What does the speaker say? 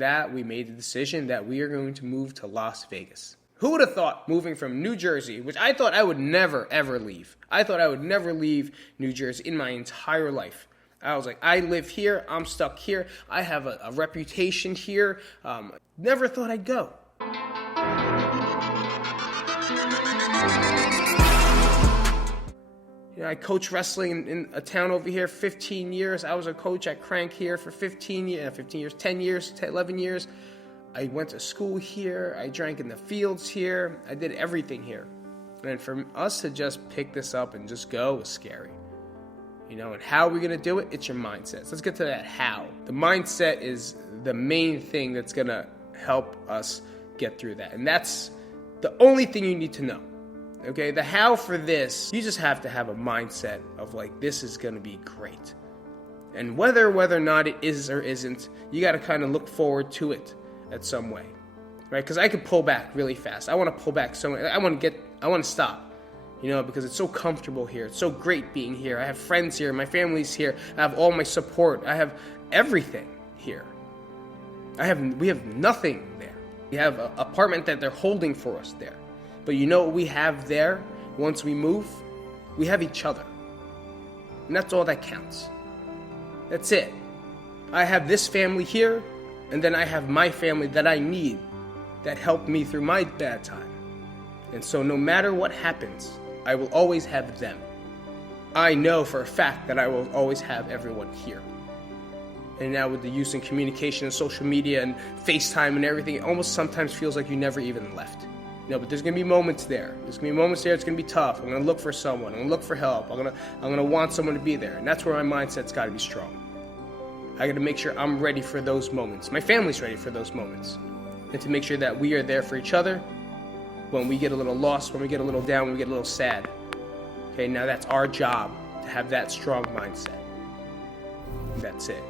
that, we made the decision that we are going to move to Las Vegas. Who would have thought moving from New Jersey, which I thought I would never, ever leave. I thought I would never leave New Jersey in my entire life. I was like, I live here. I'm stuck here. I have a reputation here. Never thought I'd go. You know, I coach wrestling in a town over here 15 years. I was a coach at Crank here for 10 years, 11 years. I went to school here. I drank in the fields here. I did everything here. And for us to just pick this up and just go was scary. You know, and how are we going to do it? It's your mindset. So let's get to that how. The mindset is the main thing that's going to help us get through that. And that's the only thing you need to know. Okay, the how for this, you just have to have a mindset of like, this is going to be great. And whether or not it is or isn't, you got to kind of look forward to it at some way, right? Because I could pull back really fast. I want to pull back so I want to stop, you know, because it's so comfortable here. It's so great being here. I have friends here. My family's here. I have all my support. I have everything here. We have nothing there. We have an apartment that they're holding for us there. But you know what we have there once we move? We have each other. And that's all that counts. That's it. I have this family here, and then I have my family that I need, that helped me through my bad time. And so no matter what happens, I will always have them. I know for a fact that I will always have everyone here. And now with the use in communication and social media and FaceTime and everything, it almost sometimes feels like you never even left. No, but there's going to be moments there. There's going to be moments there it's going to be tough. I'm going to look for someone. I'm going to look for help. I'm going to want someone to be there. And that's where my mindset's got to be strong. I got to make sure I'm ready for those moments. My family's ready for those moments. And to make sure that we are there for each other when we get a little lost, when we get a little down, when we get a little sad. Okay, now that's our job to have that strong mindset. And that's it.